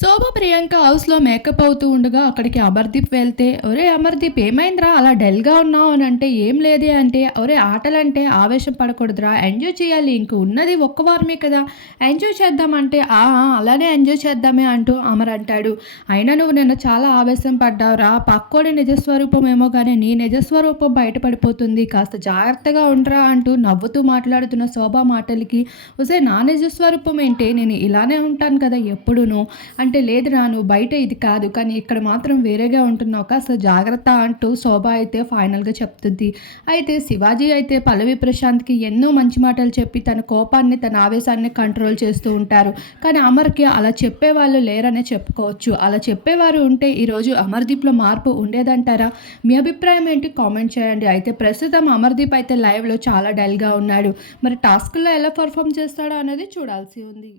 శోభ ప్రియాంక హౌస్లో మేకప్ అవుతూ ఉండగా అక్కడికి అమర్దీప్ వెళ్తే ఒరే అమర్దీప్ ఏమైందిరా? అలా డల్గా ఉన్నావు అని అంటే ఏం లేదే అంటే ఒరే ఆటలంటే ఆవేశం పడకూడదురా. ఎంజాయ్ చేయాలి. ఇంక ఉన్నది ఒక్క వారమే కదా. ఎంజాయ్ చేద్దామంటే ఆ అలానే ఎంజాయ్ చేద్దామే అంటూ అమర్ అంటాడు. అయినా నువ్వు నిన్న చాలా ఆవేశం పడ్డావురా. పక్కోడి నిజస్వరూపం ఏమో కానీ నీ నిజస్వరూపం బయటపడిపోతుంది. కాస్త జాగ్రత్తగా ఉండరా అంటూ నవ్వుతూ మాట్లాడుతున్న శోభ మాటలకి ఒసే నా నిజస్వరూపం ఏంటి? నేను ఇలానే ఉంటాను కదా ఎప్పుడూను అంటే లేదురా నువ్వు బయట ఇది కాదు. కానీ ఇక్కడ మాత్రం వేరేగా ఉంటున్నావు కాస్త జాగ్రత్త అంటూ శోభ అయితే ఫైనల్గా చెప్తుంది. అయితే శివాజీ అయితే పల్లవి ప్రశాంత్కి ఎన్నో మంచి మాటలు చెప్పి తన కోపాన్ని తన ఆవేశాన్ని కంట్రోల్ చేస్తూ ఉంటారు. కానీ అమర్కి అలా చెప్పేవాళ్ళు లేరనే చెప్పుకోవచ్చు. అలా చెప్పేవారు ఉంటే ఈరోజు అమర్దీప్లో మార్పు ఉండేదంటారా? మీ అభిప్రాయం ఏంటి? కామెంట్ చేయండి. అయితే ప్రస్తుతం అమర్దీప్ అయితే లైవ్లో చాలా డల్గా ఉన్నాడు. మరి టాస్క్లో ఎలా పర్ఫామ్ చేస్తాడో అనేది చూడాల్సి ఉంది.